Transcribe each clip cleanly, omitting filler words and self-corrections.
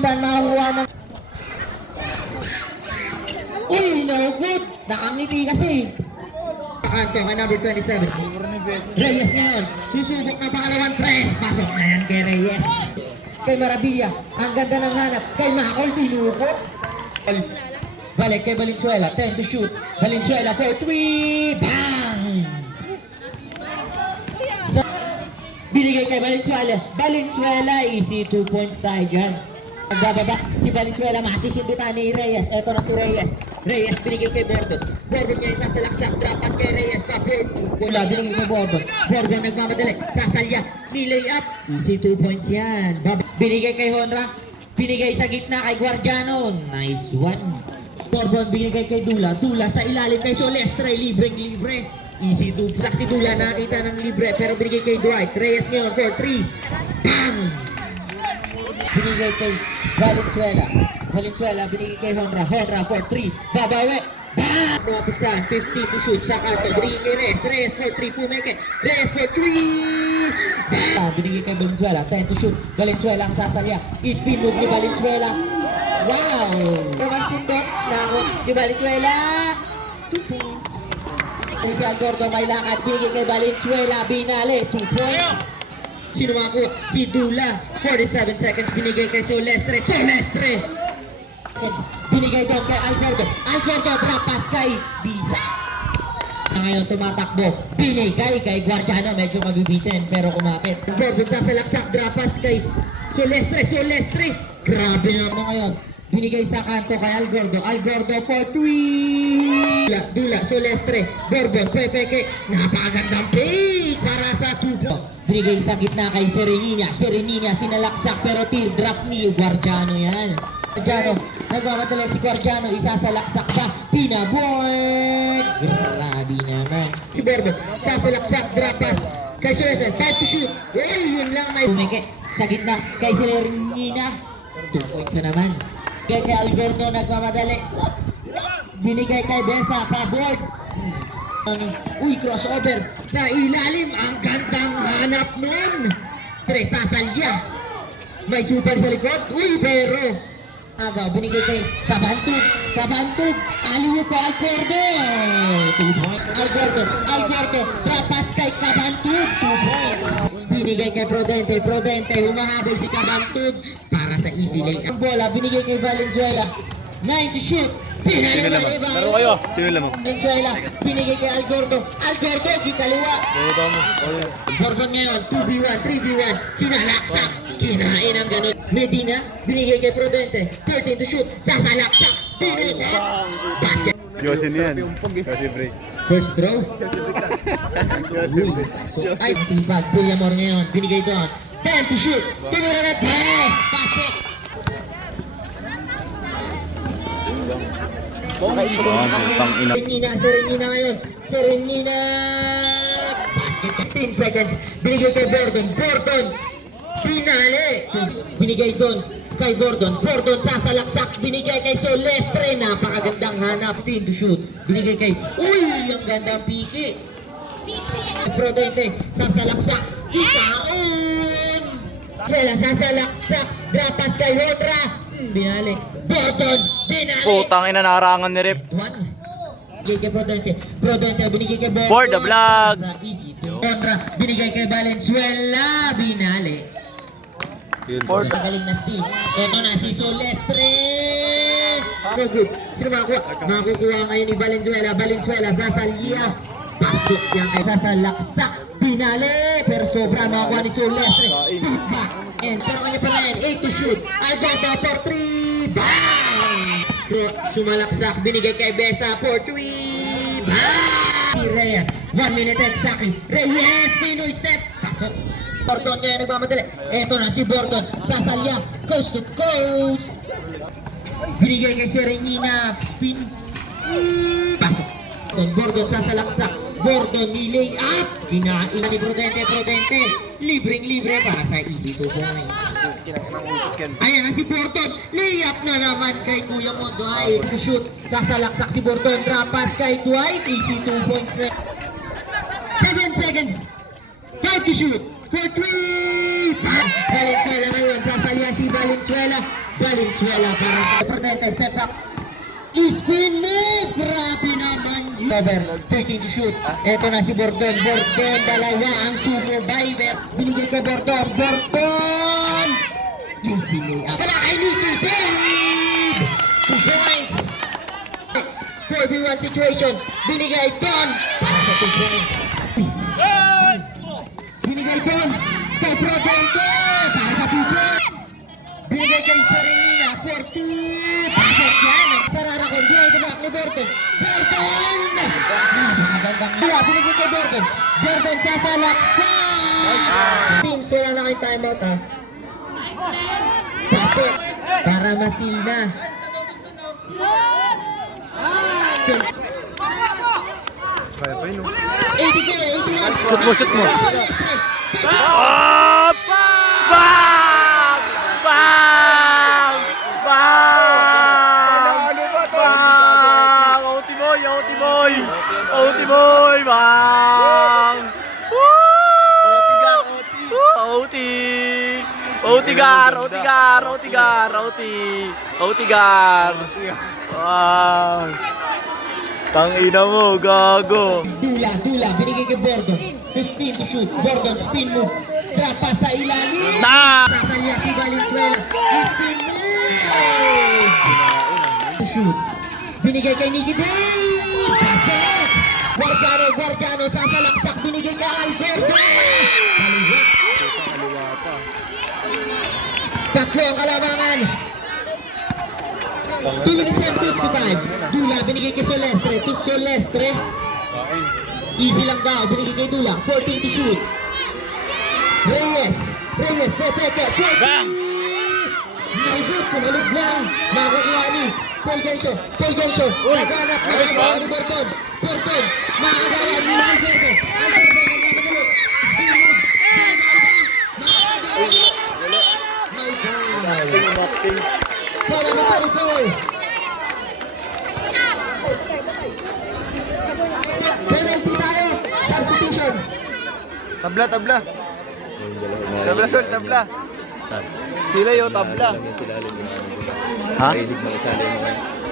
pindutan, makakuha ng... Uy, no good! Nakangiti kasi. Kanto kay number 27. Reyes ngayon. Susubok na pangalawang tres. Pasok na yan kay Reyes. Kay Maravilla. Ang ganda ng hanap. Kay Macol, tinukot. Balik kay Valenzuela. 10 to shoot. Valenzuela for 3. Bang! So, binigay kay Valenzuela. Valenzuela, easy 2 points tayo dyan. Nagbababa si Valenzuela, masusundutan ni Reyes. Eto na si Reyes. Reyes binigay kay Bordon. Bordon ngayon sasalaksak. Trapas kay Reyes. Wala, binigay kay Bordon. Bordon nagmamadali. Sasalya. Nilay up. Easy 2 points yan. Binigay kay Honra. Binigay sa gitna kay Guardiano. Nice one. Bordon binigay kay Dula. Dula sa ilalim kay Solestre. Libre. Easy 2. Si Dula nakita ng libre. Pero binigay kay Dwight. Reyes ngayon for 3. Bang! Binigay kay Valenzuela. Valenzuela binigay kay Honra. Honra for 3. Babawi. Bam! Notisan. 15 to shoot. Sa kanto. Binigay kay Reyes. Reyes for 3. Pumeke. Reyes for 3. Bam! Binigay kay Valenzuela. 10 to shoot. Valenzuela ang sasalya. Spin move ni Valenzuela. Wow! Naman sundot ni Valenzuela. 2 points. Si Algordo may lakad. Binigay kay Valenzuela. Binali. 2 points. Sino makakuha? Si Dula. 47 seconds binigay kay Solestre. Binigay doon kay Algordo. Algordo drop pass kay Bisa. Ngayon tumatakbo. Binigay kay Guardiano. Medyo mabibitin pero kumapit. Bordon sa laksak. Drop pass kay Solestre. Grabe naman ngayon. Binigay sa kanto kay Algordo. Algordo for 3. Dula, Solestre. Bordon, Pepeke. Napakagandang fake para sa 2. Binigay sa gitna kay Serenina. Serenina sinalaksak pero teardrop ni Guardiano yan. Guardiano, nagmamadali si Guardiano. Isasalaksak pa. Pinaboard. Grabe naman. Si Bordon, sasalaksak. Drop pass kay Solestre. 5 to shoot. Yun lang may Pumeke sa gitna kay Serenina. 2 points na naman. Kay Algordo nagmamadali. Binigay kay Besa pa-board. Uy, crossover sa ilalim. Ang gandang hanap nun. Tres sasalya. May super sa likod. Uy, pero agaw, binigay kay Kabantug. Aliyo pa Algordo. 2 points. Algordo. Trapas kay Kabantug. 2 points. Binigay kay Prudente. Humahabol si Kabantug para sa easy lane. Ang bola, binigay kay Valenzuela. 9 to shoot. Sino lamang? Laro kayo. Sino lamang? Valenzuela, binigay kay Algordo. Gikaliwa. Bordon ngayon, 2v1, 3v1. Sinalaksak. Kinain ang ganun. Medina, binigay kay Prudente. 13 to shoot. Sasalaksak. Binigay. Basket. Yosin yan. Yosin break. First throw. Ay, sipag. Puyamor ngayon. Binigay doon. 10 to shoot. Tumura na. Pasok. Serenina ngayon. Serenina. Basket. 15 seconds. Binigay kay Bordon. Pinali. Binigay doon kay Bordon sasalaksak. Binigay kay Solestre. Napakagandang hanap. 15 to shoot. Binigay kay ang gandang piki. Prudente sasalaksak. Ikaon. Sasalaksak. Drapas kay Honra. Binali. Bordon. Binali. Putang ina, nakarangan ni Rip. Binigay kay Prudente binigay kay Bordon. For the vlog. Honra. Binigay kay Valenzuela. Binali. Galing na steal. Ito na si Solestre. Sino makukuha ngayon ni Valenzuela? Sasalya. Pasok yan kay sasalaksak. Binali. Pero sobra makakuha ni Solestre. Feedback. Pero kanya pa rin. 8 to shoot. Algordo for 3. Bang! Sumalaksak. Binigay kay Besa for 3. Bang! Si Reyes. 1 minute exactly. Reyes. Pinoy step. Pasok. Bordon ngayon nagmamadali. Eto na si Bordon. Sasalya. Coast to coast. Binigay kay Serenina. Spin. Pasok. Bordon sasalaksak. Bordon nilay up. Kinain ni Prudente. Libreng-libre para sa easy 2 points. Ayan na si Bordon. Layup na naman kay Kuya mo. Dwight. To shoot. Sasalaksak si Bordon. Drop pass kay Dwight. Easy 2 points. 7 seconds. 5 to shoot. for three! Valenzuela ngayon, sasalihan si Valenzuela. Valenzuela para sa Prudente, step back. Spin move! Grabe naman yun. Cover, taking the shoot. Ito na si Bordon. Bordon, dalawa ang sumo Viber. Binigay kay Bordon. Bordon! Easy layup. Wala kay Nicky Dave! 2 points. 4v1 situation. Binigay Don para sa 2 points. Binigay Don kay Prudente para sa 2 points. Binigay kay Serenina for 2. Pasok yan. Sararakon. Behind the back ni Bordon. Bordon! Wala, binigay kay Bordon. Bordon sasalaksan! Teams, wala na kayong timeout ha. Pasok para masil na. Kaya pa yun, 89. Shoot mo, shoot mo. Bang! Bang! Bang! Bang! Bang! Outie boy! Outie boy! Outie boy! Bang! Outie! Outigar! Outigar! Outigar! Outie! Outigar! Bang! Tangina mo, gago! Dula, binigay kay Bordon. 15 to shoot. Bordon, spin move. Trap pa sa ilalim. Na! Sasalihan si Valenzuela. Spin move. To shoot. Binigay kay Nicky Dave. Pasok. Guardiano, sasalaksak. Binigay kay Alberto. Kaliwa. Tatlo ang kalamangan. 2 minutes and 55. Dula, binigay kay Solestre. To Solestre. Easy lang daw. Binigay kay Dula. 14 to shoot. Reyes, Pepe. Bang! Naibot, kumalog lang. Makakuha ni Paul Gensho. Naghanap na agawa ni Bordon. Maagawa ni Alberto. Magmamadali. Spin move. My God. Bola ni Perifol. Penalty tayo. Substitution. Tabla! Sol, tabla! Sila yung tabla. Ha?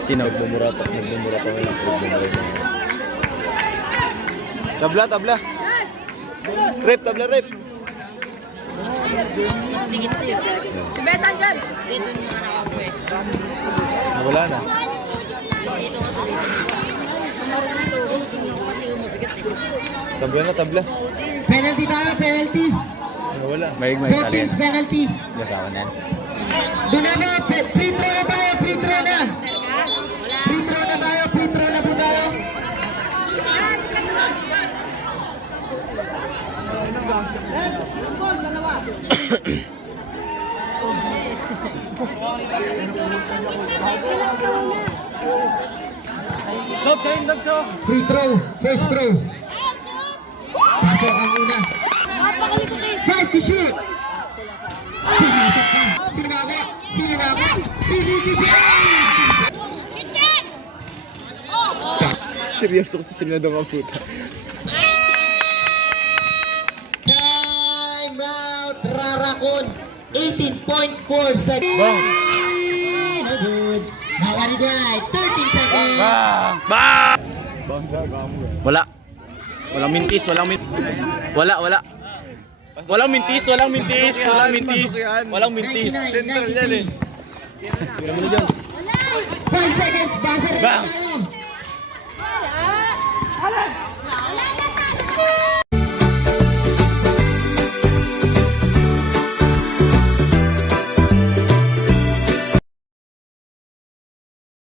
Sino? Nagmumura pa wala. Tabla! Rep! Mas dikit siya. Si Besan dyan! Dito yung mga nakapo eh. Wala na. Dito kasi dito. Marunong dito kasi mabigat eh. Tabla. Penalty tayo, penalty. Wala. Both teams penalty. Gasawan yan. Doon na ba? Free throw na tayo, free throw na. Free throw na po tayo. Free throw, first throw. Pasok ang una. 5 to shoot. Pumasok ka. Sino ba? Si Ricky Dave. Seryoso kasi sila doon ang puta. Time out, Rarakon. 18.4 seconds. Bang! Good. Nawari right. 13 seconds. Bang! Wala. Walang mintis. Walang mintis. Central yan eh. 5 seconds. Buzzer. Bang!